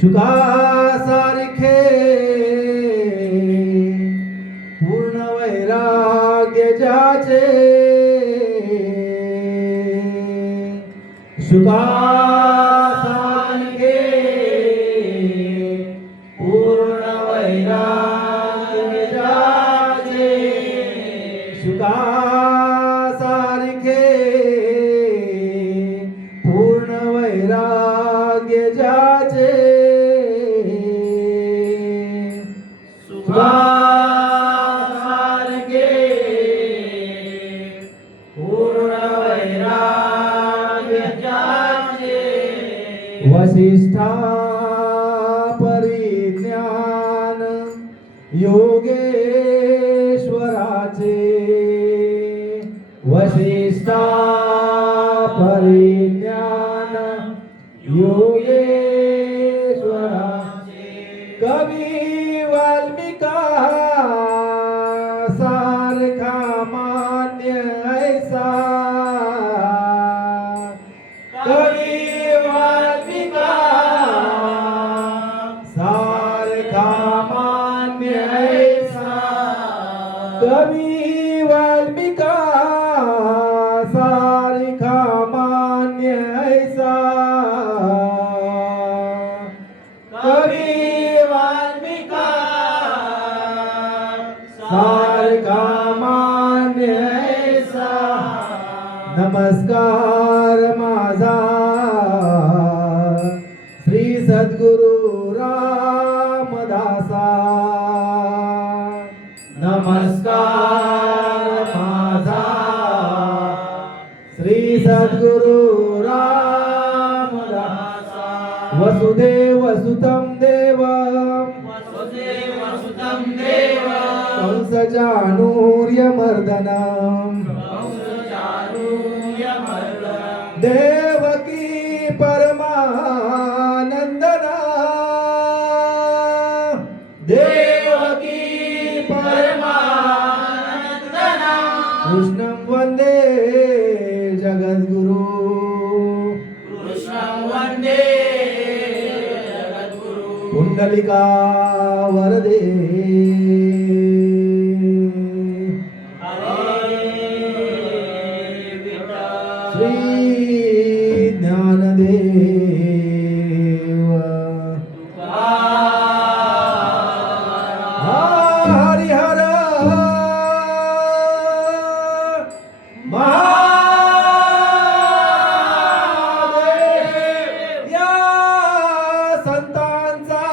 शुकासारखे पूर्ण वैराग्य ज्याचे शुकासारखे पूर्ण वैराग्य ज्याचे शुकासारखे पूर्ण वैराग्य ज्याचे सुखासारखे पूर्ण वैराग्य ज्याचे वसिष्ठा परिज्ञान योगेश्वराचे वसिष्ठा परिज्ञान योगेश्वराचे कवी वाल्मिका सारखा मान्य ऐसा कवी वाल्मिका सारखा मान्य ऐसा कवी वाल्मिका सारखा मान्य ऐसा कवी वाल्मिका सारखा मान्य ऐसा नमस्कार माझा श्री सद्गुरु रामदासा नमस्कार माझा श्री सद्गुरु रामदासा वसुदेव सुतं देवं कंसचाणूर्यमर्दनम् देवकी परमानंदना देवकी परमानंदना कृष्णं वंदे जगद्गुरु पुंडलिका वरदे श्री ज्ञानदेव हरिहर महादेव या संतांचा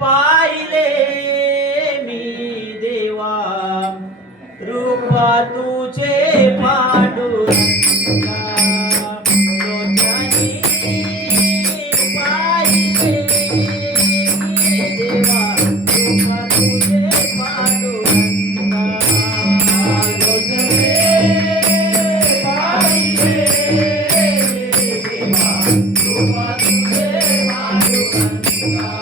पाहिले मी देवा रूपा तुझे पांडुरंगा लोचनी पाहिले मी देवा रूपा तुझे पांडुरंगा लोचनी पाहिले देवा रूपा तुझे पांडुरंगा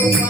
Thank you.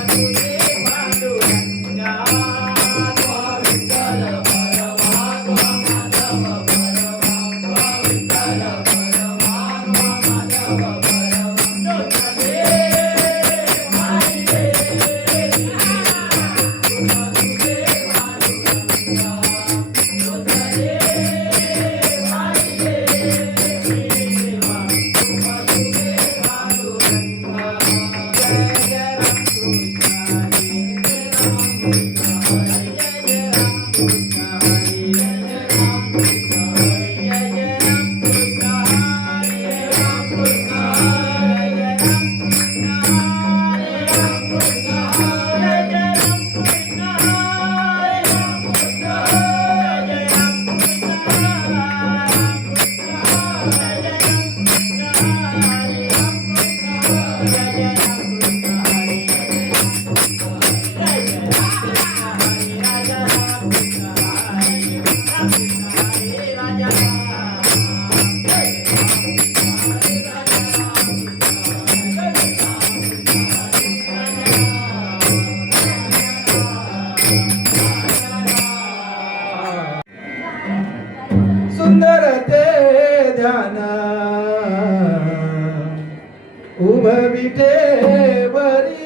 विठेवरी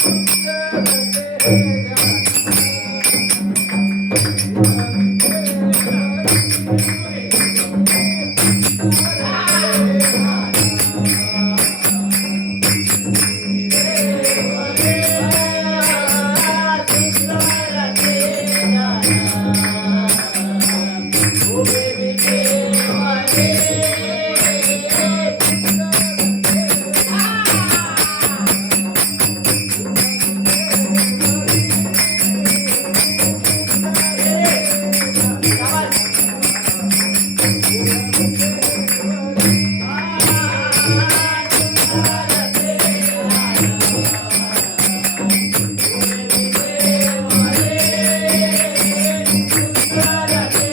सुंदर ते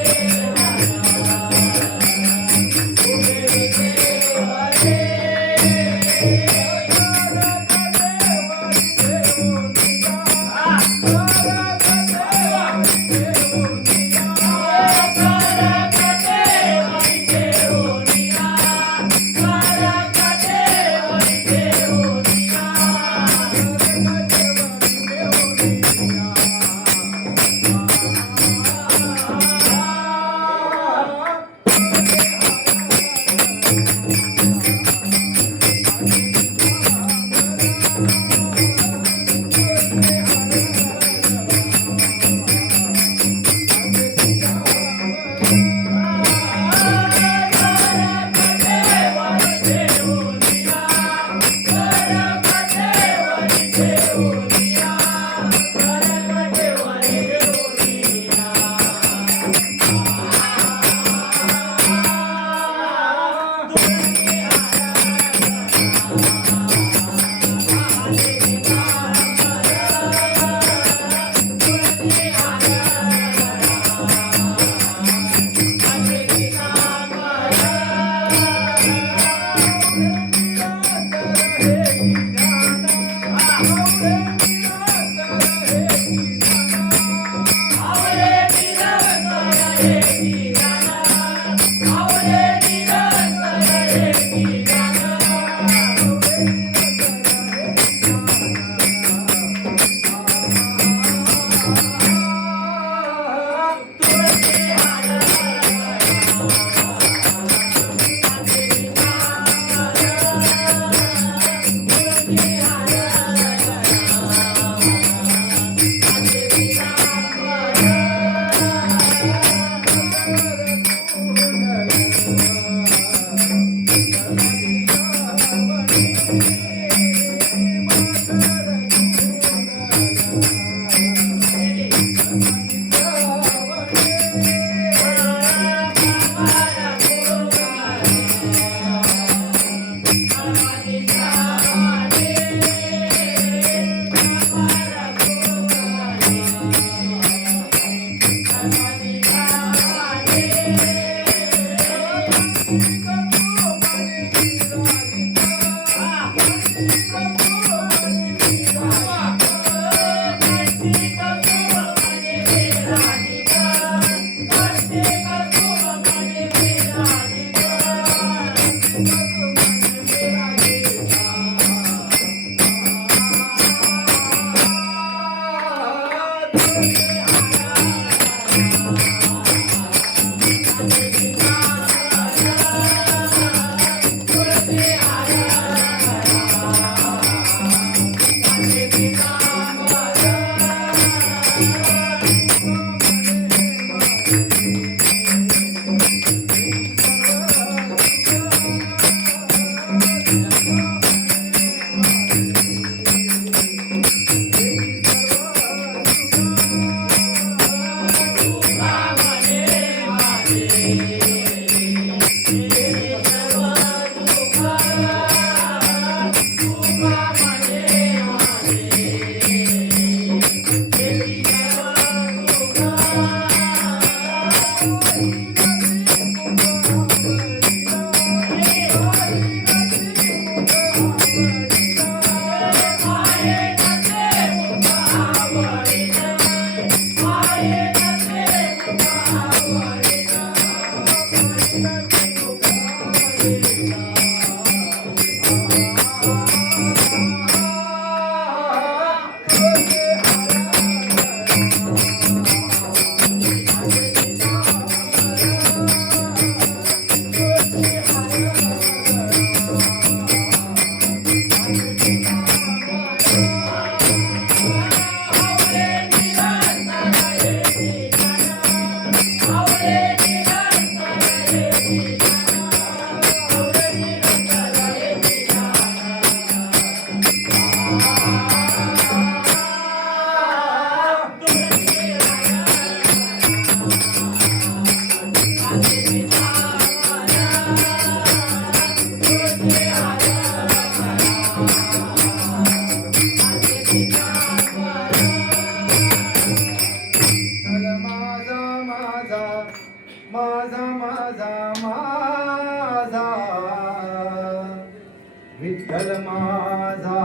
माझा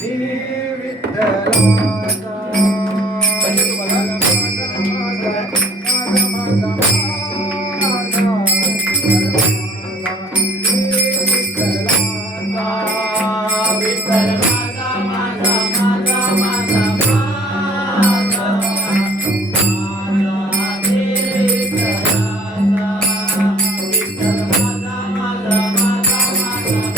मी विठ्ठलाचा म्हणजे तुम्हाला विठ्ठल माझा माझा माझा माझा माझा विठ्ठल माझा माझा माझा माझा विठ्ठल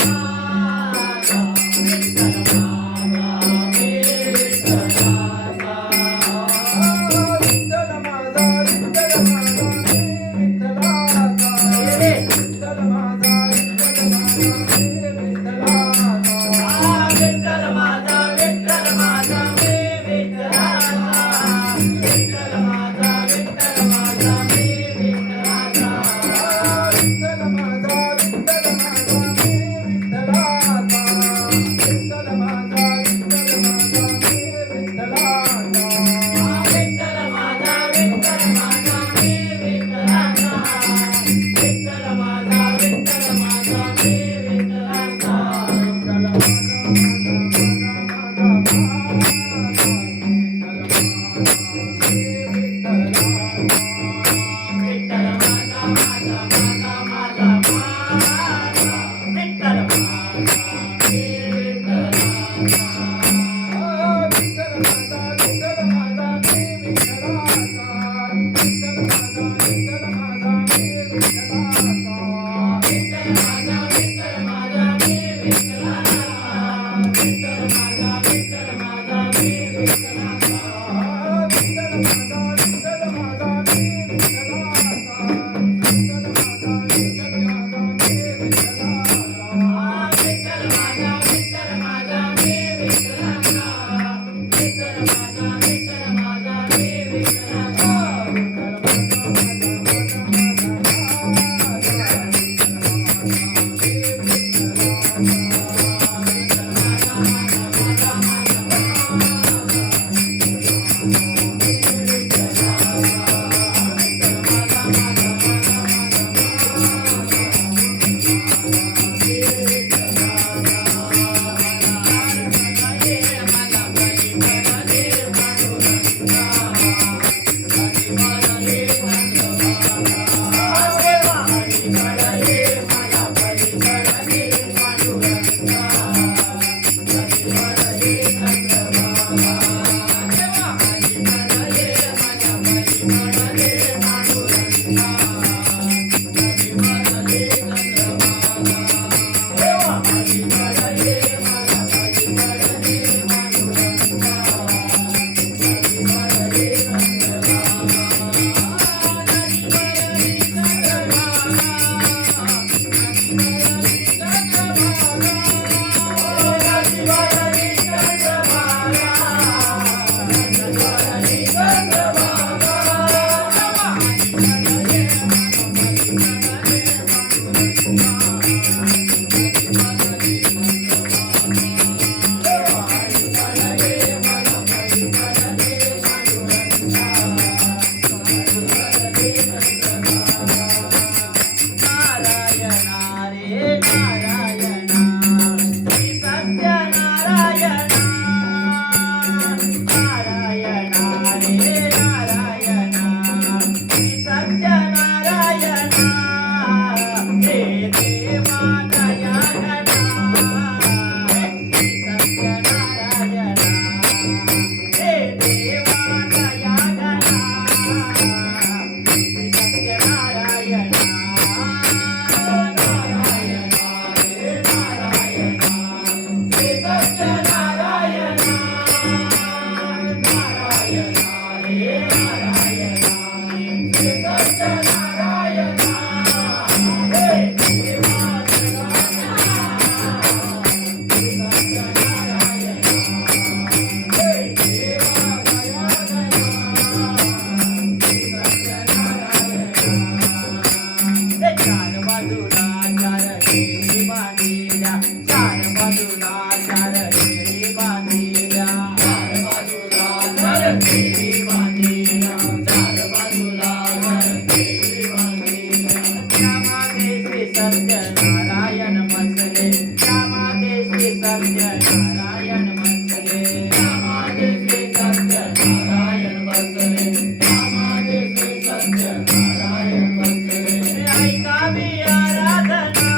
सत्यनारायण बसले समाधी श्री सत्यनारायण बसले समाधी श्री सत्यनारायण बसले ऐकावी आराधना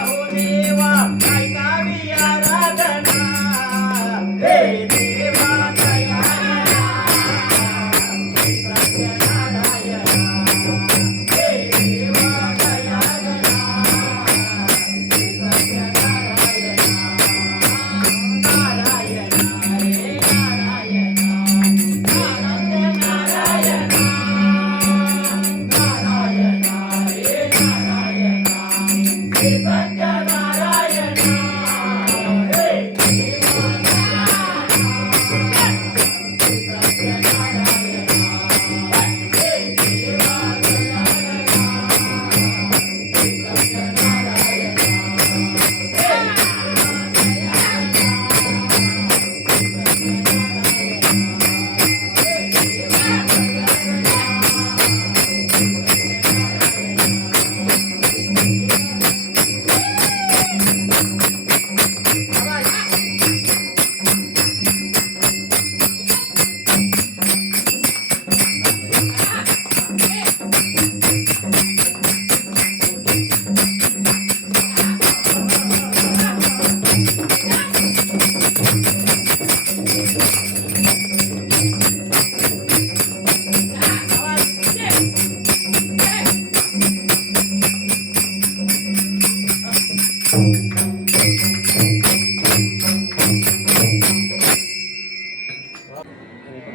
हो देवा ऐकावी आराधना हे देवा दयाळा सत्यनारायण हे देवा दयाळा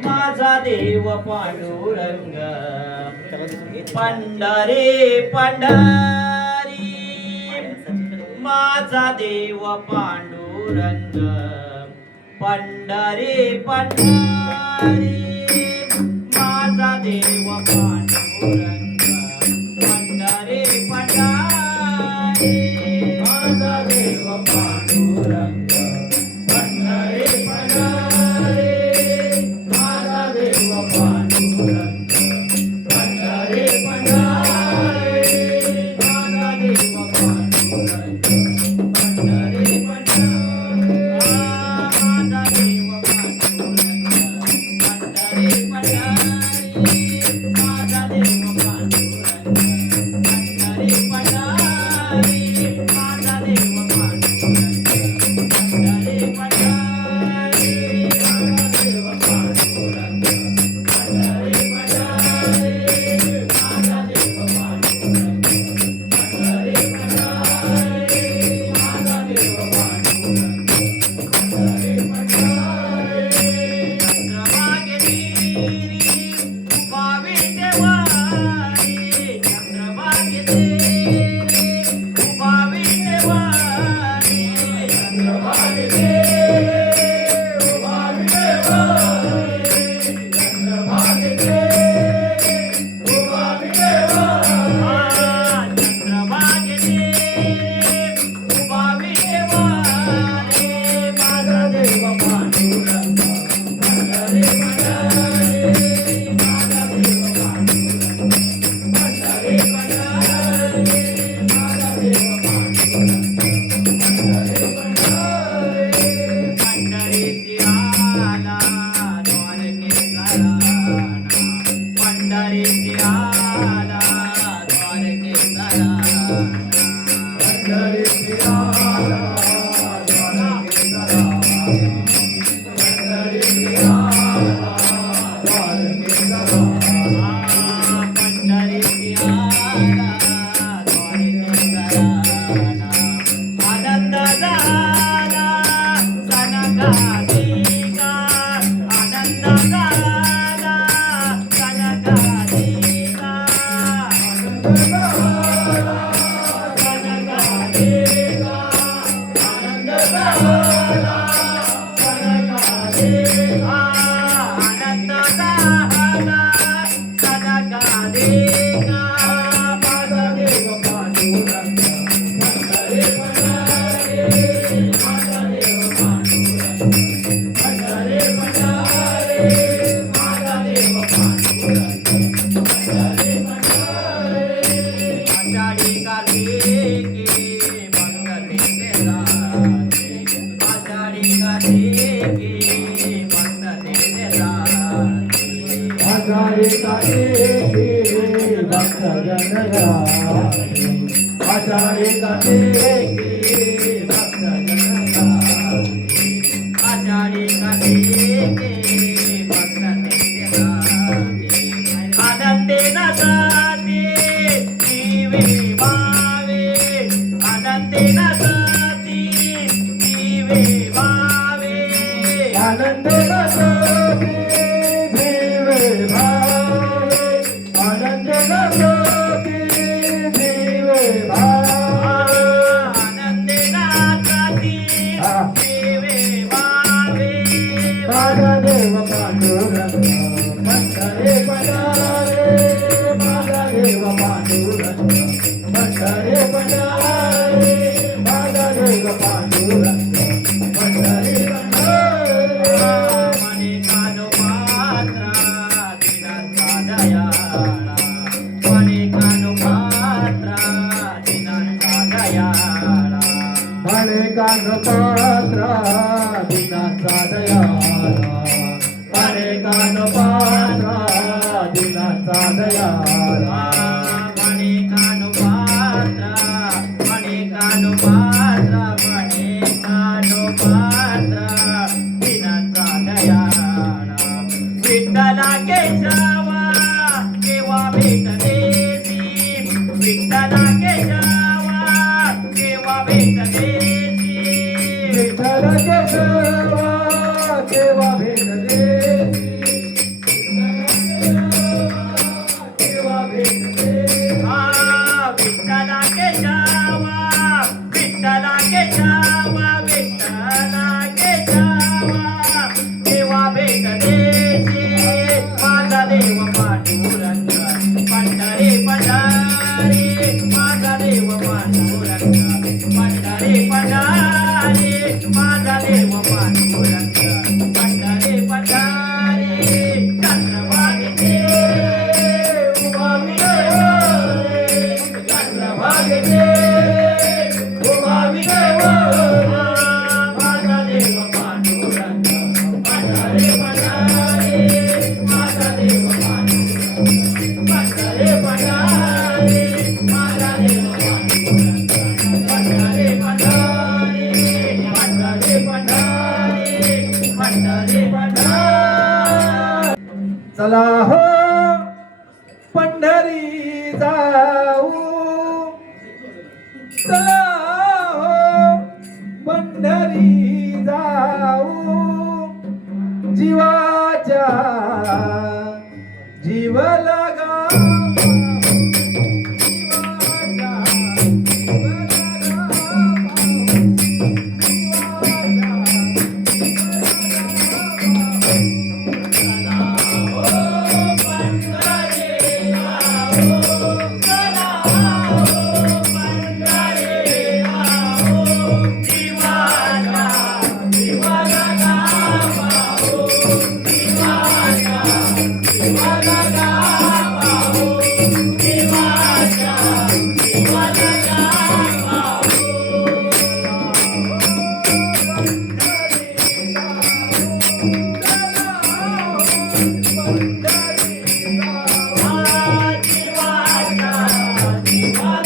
माझा देव पांडुरंग पंढरी पंढरी माझा देव पांडुरंग पंढरी पंढरी माझा देव पांडुरंग पंढरी पंढरी माझा देव पांडुरंग पंढरी पंढरी माझा देव पांडुरंग पंढरी पंढरी माझा देव पांडुरंग पंढरी पंढरी माझा देव पांडुरंग पंढरी पंढरी माझा देव पांडुरंग पंढरी पंढरी माझा देव पांडुरंग पंढरी पंढरी माझा देव पांडुरंग पंढरी पंढरी माझा देव पांडुरंग पंढरी पंढरी माझा देव पांडुरंग पंढरी पंढरी चंद्रभागे तीरी उभावी देवारी चंद्रभागे तीरी उभावी देवारी चंद्रभागे तीरी उभावी देवारी चंद्रभागे तीरी उभावी देवारी चंद्रभागे तीरी उभावी देवारी माझा देव पांडुरंग पंढरी पंढरी माझा देव पांडुरंग पंढरी पंढरी माझा देव पांडुरंग पंढरी पंढरी पंढरीची आला द्वारकेचा राणा पंढरीची आला द्वारकेचा राणा पंढरीची आला द्वारकेचा राणा पंढरीची आला द्वारकेचा राणा पंढरीची आला द्वारकेचा राणा आनंद झाला सनकाधिका आनंद झाला सनकाधिका आनंद झाला सनकाधिका आनंद झाला सनकाधिका आनंद झाला सनकाधिका माझा देव पांडुरंग पंढरी पंढरी माझा देव पांडुरंग एकादशी भक्तजन गाते आषाढ एकादशी भक्तजन गाते आषाढ एकादशी भक्त आनंदे नाचते दिवे वावे आनंदे नाचते दिवे वावे आनंद नसते देवे भावे आनंद नसते देवे भावे आनंदे नाचते दिवे वावे माझा देव पांडुरंग पंढरे पधारे माझा देव पांडुरंग पंढरे पधारे माझा देव पांडुरंग पंढरे पधारे मने कानो पात्रा दिनांचा दयाळा मने कानो पात्रा दिनांचा दयाळा म्हणे कान पात्रा दिनाचा दयाळा म्हणे कान पात्रा दिनाचा दयाळा मने कानो पात्रा मने कानो पात्रा मने कानो पात्रा दिनांचा दयाळा विठ्ठला केशवा केव्हा भेट देती विठ्ठला केशवा केव्हा भेट देती विठ्ठल केशवा केव्हा भेट देती केव्हा भेट देती विठ्ठला केशवा विठ्ठला केशवा विठ्ठला केशवा केव्हा भेट देती माझा देव पांडुरंग पंढरे पधारे माझा देव पांडुरंग पंढरे पधारे माझा देव पांडुरंग पंढरे पधारे चंद्रभागेचे उभा विजय चंद्रभागेचे उभा विजय माझा देव पांडुरंग पंढरे पधारे माझा देव पांडुरंग पंढरे पधारे माझा देव पांडुरंग पंढरे पधारे पंढरे पधारे पंढरे पधारे चला हो पंढरी जाऊ चला हो पंढरी जाऊ जीवाच्या जीव लगा जीवाच्या जीव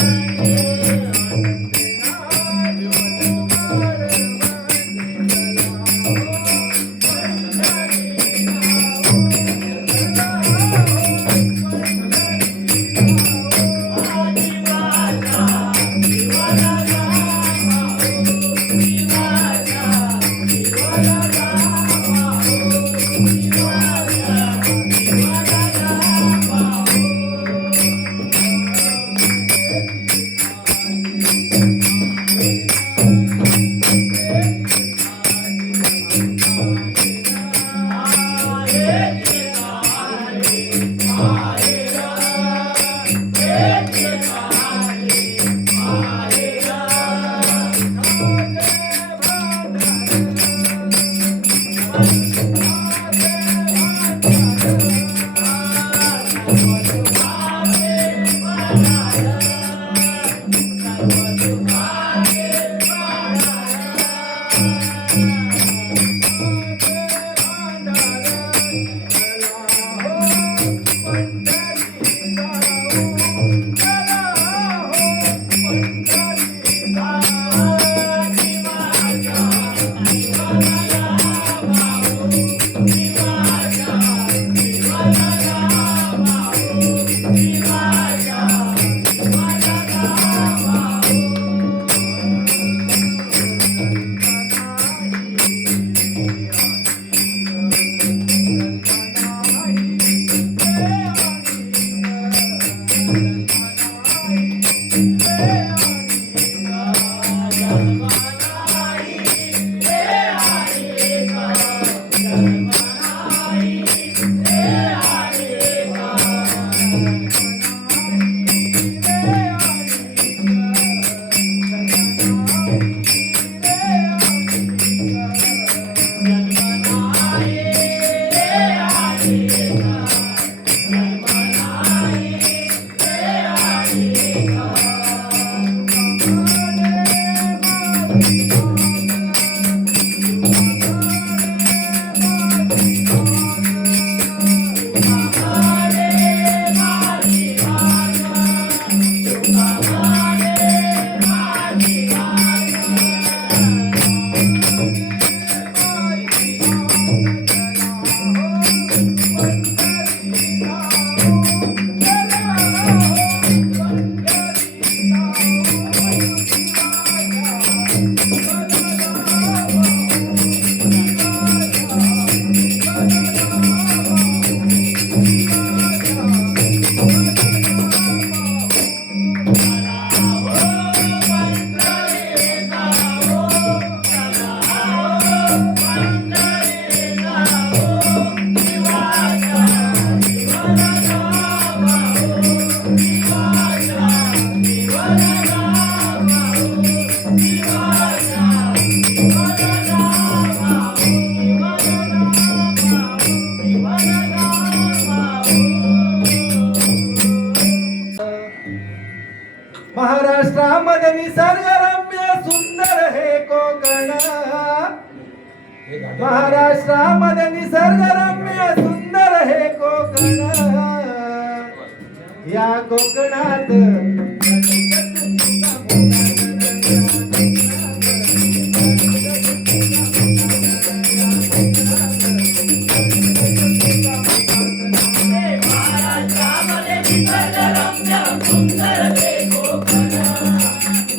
आनंदे महाराष्ट्रामध्ये निसर्गरम्य सुंदर हे कोकण महाराष्ट्रामध्ये निसर्गरम्य सुंदर हे कोकण या कोकणात महाराष्ट्रामध्ये निसर्गरम्य सुंदर हे कोकण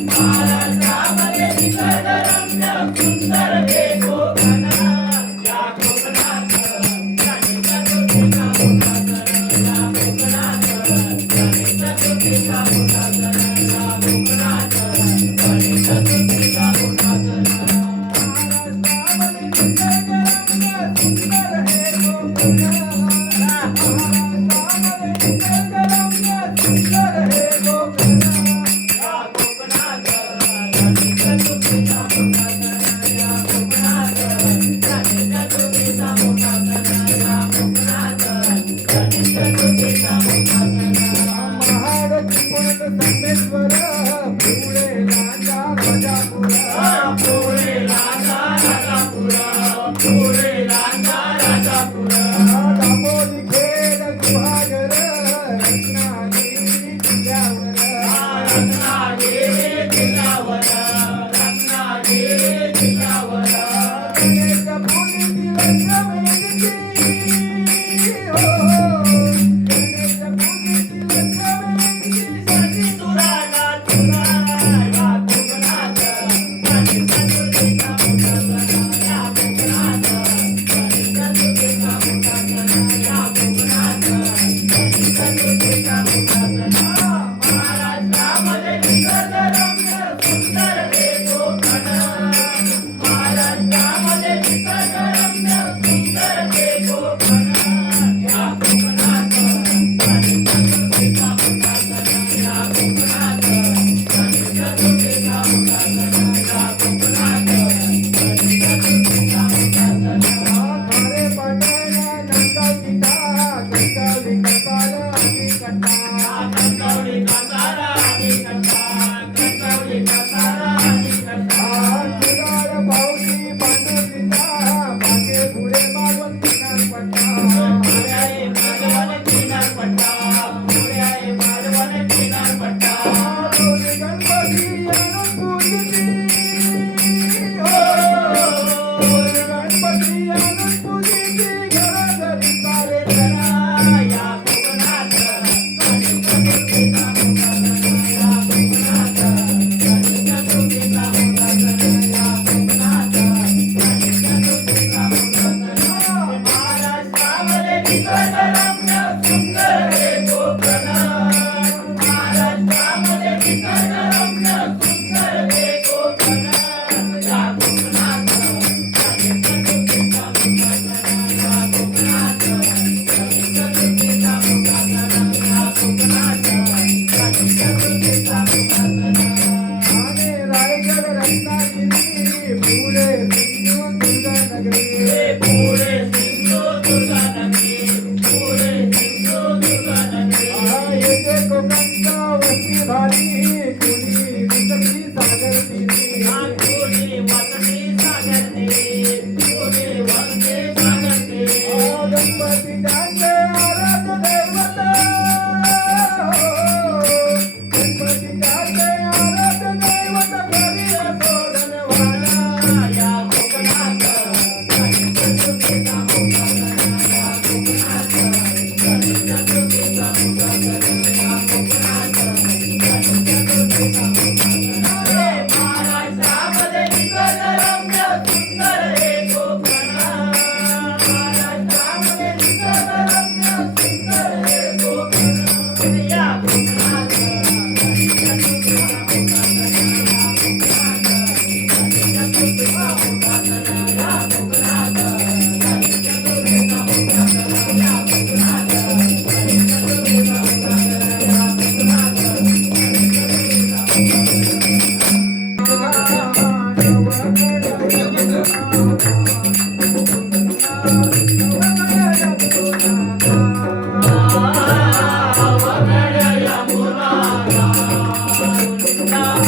महाराष्ट्रामध्ये निसर्गरम्य सुंदर हे कोकण या कोकणात राणीच्या जोतीचा मोठा सण या कोकणात राणीच्या जोतीचा मोठा सण या कोकणात राणीच्या जोतीचा मोठा सण महाराष्ट्रामध्ये निसर्गरम्य सुंदर हे कोकण महाराष्ट्रामध्ये निसर्गरम्य सुंदर हे कोकण या कोकणात राणीच्या जोतीचा मोठा सण या कोकणात राणीच्या जोतीचा मोठा सण या कोकणात राणीच्या जोतीचा मोठा सण खारे पाटणा नांगाव गीता गंगावली कसारा आणि कट्टा कंटावली कासारा आणि कंटा कंटावली कासारा आणि कंटा शिराळ पावसी पांडुरीचा मागे पुढे मागून किनार पट्टा पुढे आहे मालवण किनार पट्टा पुढे आहे मालवण किनार पट्टा दोन्ही गणपती आणून पूजिती हो दोन्ही गणपती आणून पूजिती घरोघरी सारे करा या कोकणात राणीच्या जोतीचा मोठा सण या कोकणात Ah!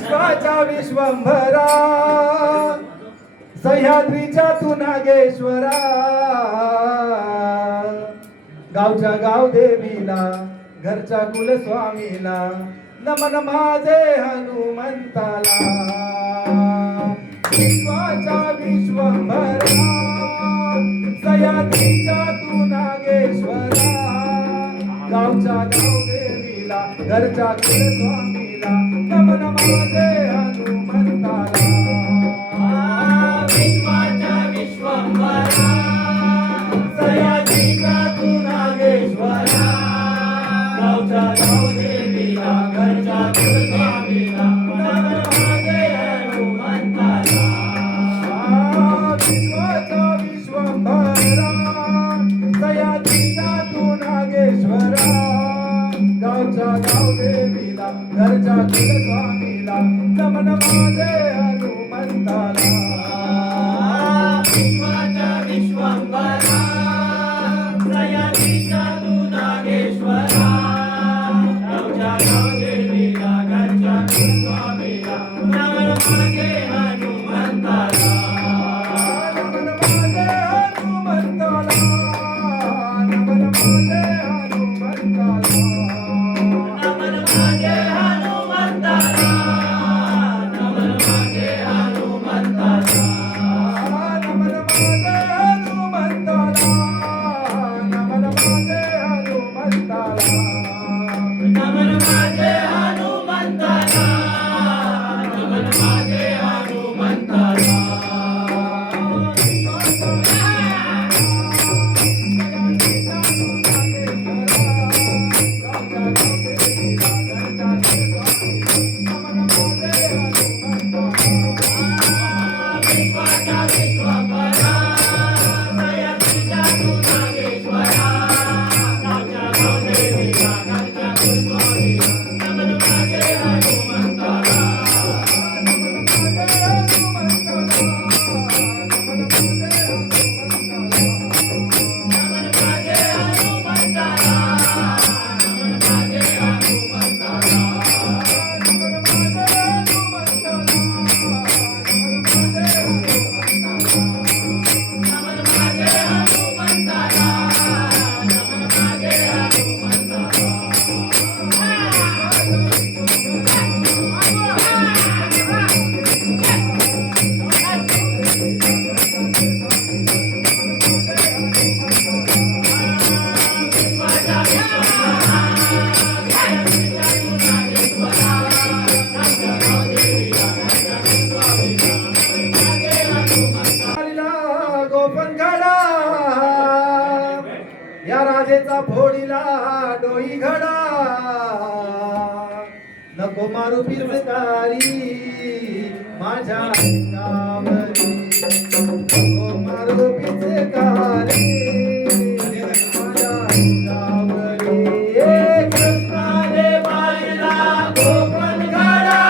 विश्वाचा विश्वंभरा सह्याद्रीच्या तू नागेश्वरा गावच्या गाव देवीला घरच्या कुलस्वामीला नमन माझे हनुमंताला विश्वाचा विश्वंभरा सह्याद्रीच्या तू नागेश्वरा गावच्या गाव देवीला घरच्या कुलस्वामीला नमन माझे हनुमंताला विश्वाचा विश्वंभरा सह्याद्रीचा तू नागेश्वरा गावच्या गाव देवीला घरच्या कुलस्वामीला नमन माझे हनुमंताला विश्वाचा विश्वंभरा सह्याद्रीचा तू नागेश्वरा गावच्या गाव देवीला घरच्या कुलस्वामीला नमन माझे हनुमंताला विश्वाचा विश्वंभरा सह्याद्रीचा तू नागेश्वरा नको मारू पिचकारी माझ्या अंगावरी नको मारू पिचकारी माझ्या अंगावरी कृष्णाने मारला गोपन गडा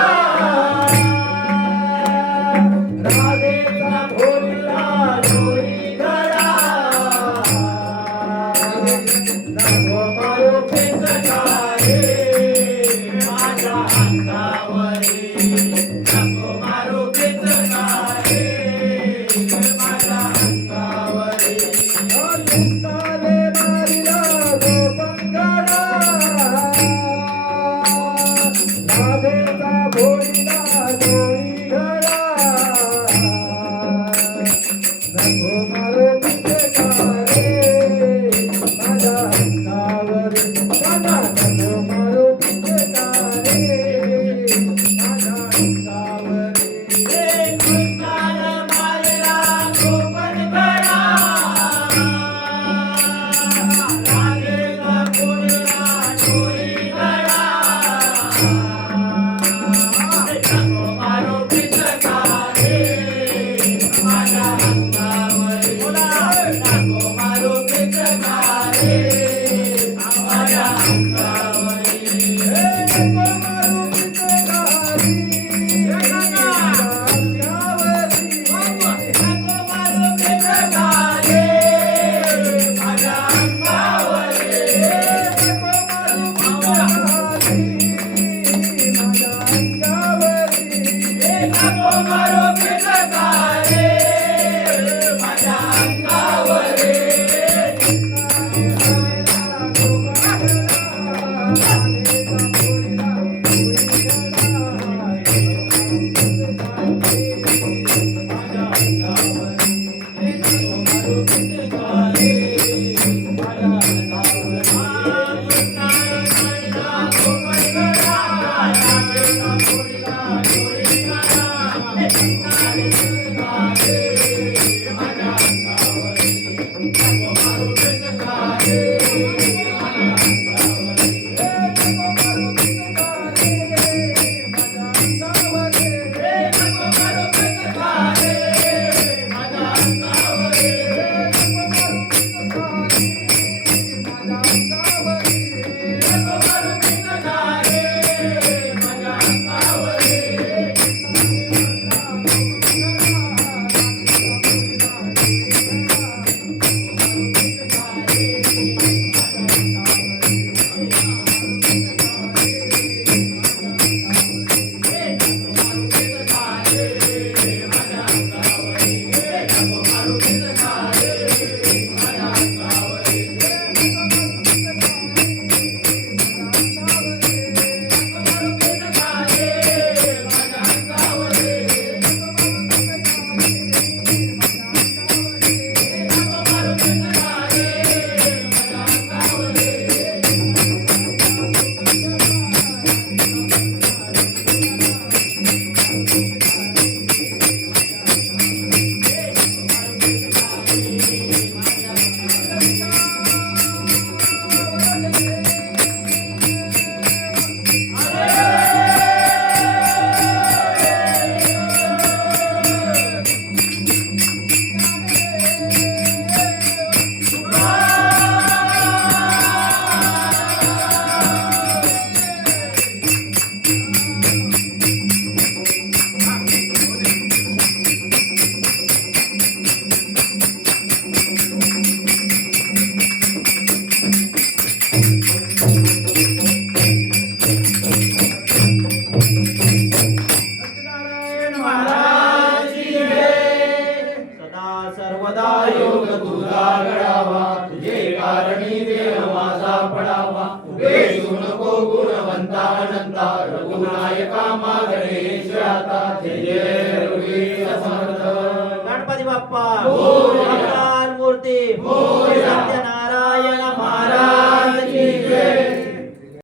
राधेचा भोरला चोरी गडा नको मारू पिचकारी माझ्या अंगावरी नको मारू पिचकारी माझ्या अंगावरी कृष्णाने मारिला गोपंगडा राधेचा भोळीला डोळी घडा नको मारू पिचकारे माझ्या अंगावर माझ्या नको मारू पिचकारे माझ्या अंगावर कृष्णाने मारला गोपन गडा राधेचा भोरला चोरी गडा नको मारू पिचकारी माझ्या अंगावरी नको मारू पिचकारी माझ्या अंगावरी नको मारू पिचकारी नको मारू पिचकारी माझ्या अंगावरी नको मारू पिचकारी माझ्या अंगावरी नको मारू पिचकारी माझ्या अंगावरी सत्यनारायण महाराज की जय. सदा सर्वदा योग तुझा घडावा तुझे कारणी देव माझा पडावा उभे नको गुणवंता अनंता रघुनायका मागणे आता जय जय रघुवीर समर्थ. गणपती बाप्पा मंगल मूर्ती सत्यनारायण महाराज की जय.